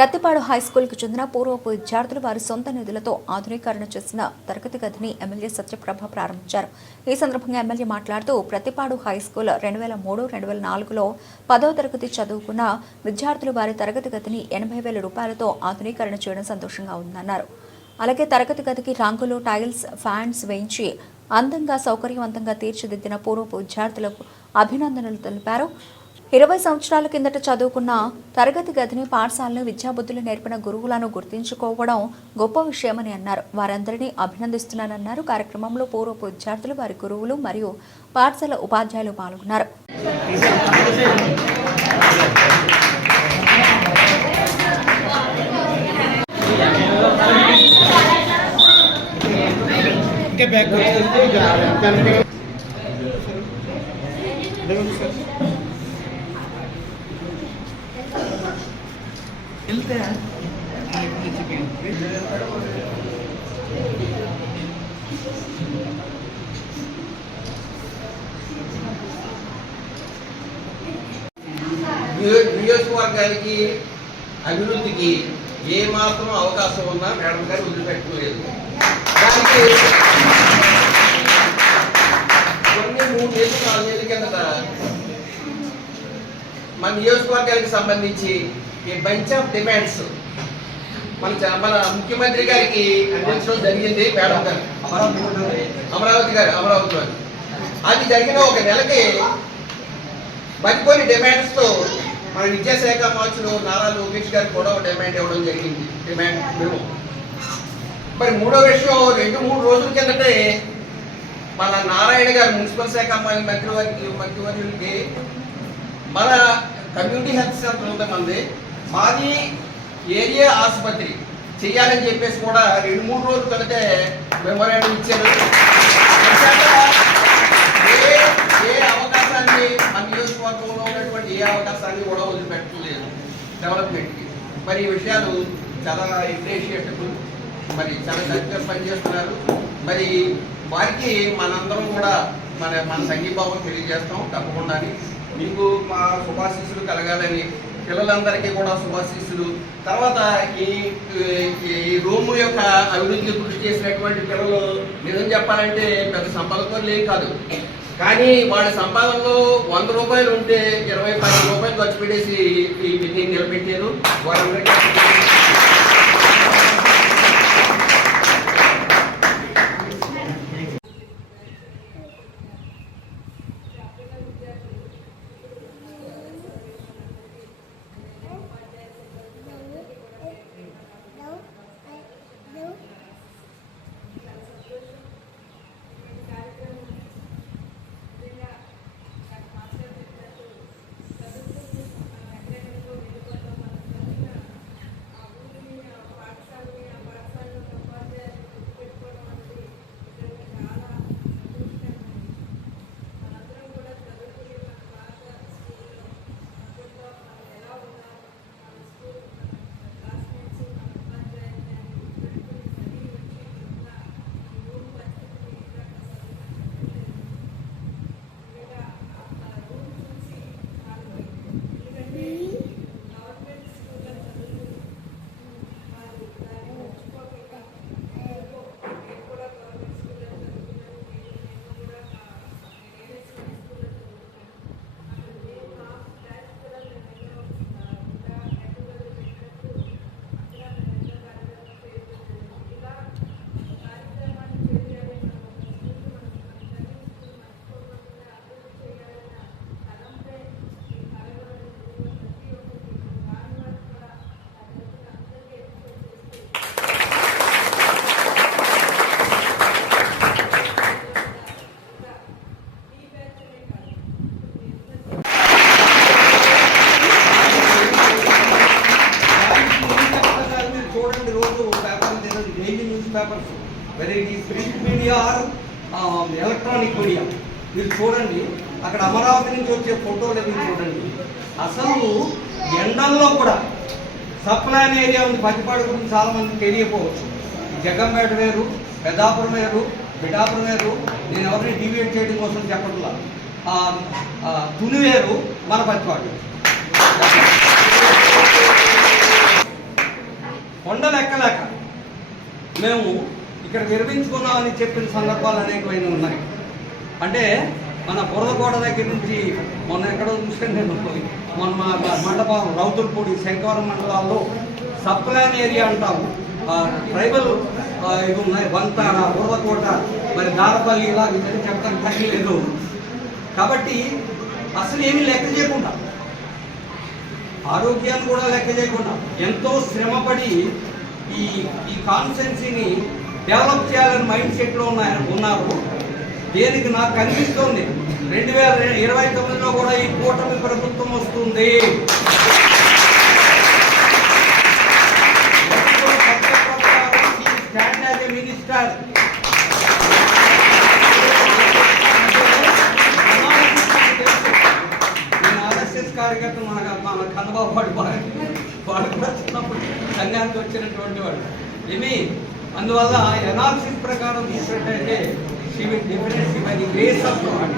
Prathipadu high స్కూల్కు చెందిన పూర్వపు విద్యార్థులు వారి సొంత నిధులతో ఆధునీకరణ చేసిన తరగతి గదిని ఎమ్మెల్యే సత్యప్రభ ప్రారంభించారు. ఈ సందర్భంగా ఎమ్మెల్యే మాట్లాడుతూ ప్రతిపాడు హై స్కూల్ రెండు వేల మూడు రెండు వేల నాలుగులో పదవ తరగతి చదువుకున్న విద్యార్థులు వారి తరగతి గదిని ఎనభై వేల రూపాయలతో ఆధునీకరణ చేయడం సంతోషంగా ఉందన్నారు. అలాగే తరగతి గదికి రంగులు టైల్స్ ఫ్యాన్స్ వేయించి అందంగా సౌకర్యవంతంగా తీర్చిదిద్దిన పూర్వపు విద్యార్థులకు అభినందనలు తెలిపారు. ఇరవై సంవత్సరాల కిందట చదువుకున్న తరగతి గదిని పాఠశాలను విద్యాబుద్ధులు నేర్పిన గురువులను గుర్తించుకోవడం గొప్ప విషయమని అన్నారు. వారందరినీ అభినందిస్తున్నానన్నారు. కార్యక్రమంలో పూర్వపు విద్యార్థులు వారి గురువులు మరియు పాఠశాల ఉపాధ్యాయులు పాల్గొన్నారు. ఇంకా బ్యాక్ వెళ్తే నియో- నియోజకవర్గానికి అభివృద్ధికి ఏ మాత్రం అవకాశం ఉన్నా మేడం గారు వదిలిపెట్టలేదు. దానికి కొన్ని మూడు నెలలు నాలుగు నెలల కిందట మన నియోజకవర్గానికి సంబంధించి ఈ బంచ్ ఆఫ్ డిమాండ్స్ మన మన ముఖ్యమంత్రి గారికి అందించడం జరిగింది మేడం గారు అమరావతి గారు అమరావతి గారు అది జరిగిన ఒక నెలకి మరికొన్ని డిమాండ్స్తో మన విద్యాశాఖ మార్చులు నారా లోకేష్ గారికి కూడా డిమాండ్ ఇవ్వడం జరిగింది. డిమాండ్ మేము మరి మూడో విషయం రెండు మూడు రోజుల కిందటే మన నారాయణ గారు మున్సిపల్ శాఖ మంత్రి మంత్రివర్గి మంత్రివర్యులకి మన కమ్యూనిటీ హెల్త్ సెంటర్ ఉంది మనది. మాది ఏరియా ఆసుపత్రి చెయ్యాలని చెప్పేసి కూడా రెండు మూడు రోజుల కలితే మెమోరాండం ఇచ్చారు. ఏ ఏ అవకాశాన్ని మన నియోజకవర్గంలో ఉన్నటువంటి ఏ అవకాశాన్ని కూడా వదిలిపెట్టలేదు డెవలప్మెంట్కి. మరి ఈ విషయాలు చాలా ఇంప్రేషియేటబుల్ మరి చాలా చక్కగా పనిచేస్తున్నారు. మరి వారికి మనందరం కూడా మన మన సంఘీభావం తెలియజేస్తాం. తప్పకుండా మీకు మా శుభాశీస్సులు కలగాలని పిల్లలందరికీ కూడా శుభాశీస్సులు. తర్వాత ఈ ఈ రూమ్ యొక్క అభివృద్ధికి కృషి చేసినటువంటి పిల్లలు నిజం చెప్పాలంటే పెద్ద సంపాదకులు కాదు. కానీ వాళ్ళ సంపాదనలో వంద రూపాయలు ఉంటే ఇరవై పది రూపాయలు ఖర్చు పెట్టేసి ఈ బిల్డింగ్ నిలబెట్టారు. వారందరికీ papers very it is print media or electronic media మీరు చూడండి. అక్కడ అమరావతి నుంచి వచ్చే ఫోటోలు అవి చూడండి. అసలు ఎండల్లో కూడా సప్లైన్ ఏరియా ఉంది. పచ్చిపాడు గురించి చాలామంది తెలియకపోవచ్చు. జగంపేట వేరు పెద్దాపురం వేరు బిటాపురం వేరు. నేను ఎవరిని డివేట్ చేయడం కోసం చెప్పట్లా. ఆ, తుని వేరు మన పచ్చిపాడు కొండ లెక్కలేక మేము ఇక్కడ నిర్మించుకున్నామని చెప్పిన సందర్భాలు అనేకమైన ఉన్నాయి. అంటే మన బురదకోట దగ్గర నుంచి మొన్న ఎక్కడో చూసాను నేను మొన్న మా మండపం రౌతులపూడి శంకవరం మండలాల్లో సప్లాన్ ఏరియా అంటాము. ట్రైబల్ ఇవి ఉన్నాయి వంతాడ బురదకోట మరి దారపల్లి ఇలా ఇవన్నీ చెప్తాను తగ్గలేదు కాబట్టి అసలు ఏమీ లెక్క చేయకుండా ఆరోగ్యాన్ని కూడా లెక్క చేయకుండా ఎంతో శ్రమపడి ఈ ఈ కాన్స్టెన్సీని డెవలప్ చేయాలని మైండ్ సెట్లో ఉన్నాయని ఉన్నారు. దేనికి నాకు కనిపిస్తోంది? రెండు వేల ఇరవై తొమ్మిదిలో కూడా ఈ కూటమి ప్రభుత్వం వస్తుంది. సంఘానికి వచ్చినటువంటి వాడు ఏమి? అందువల్ల ఎనాలిసిస్ ప్రకారం తీసుకున్నట్టయితే she will definitely by the grace of God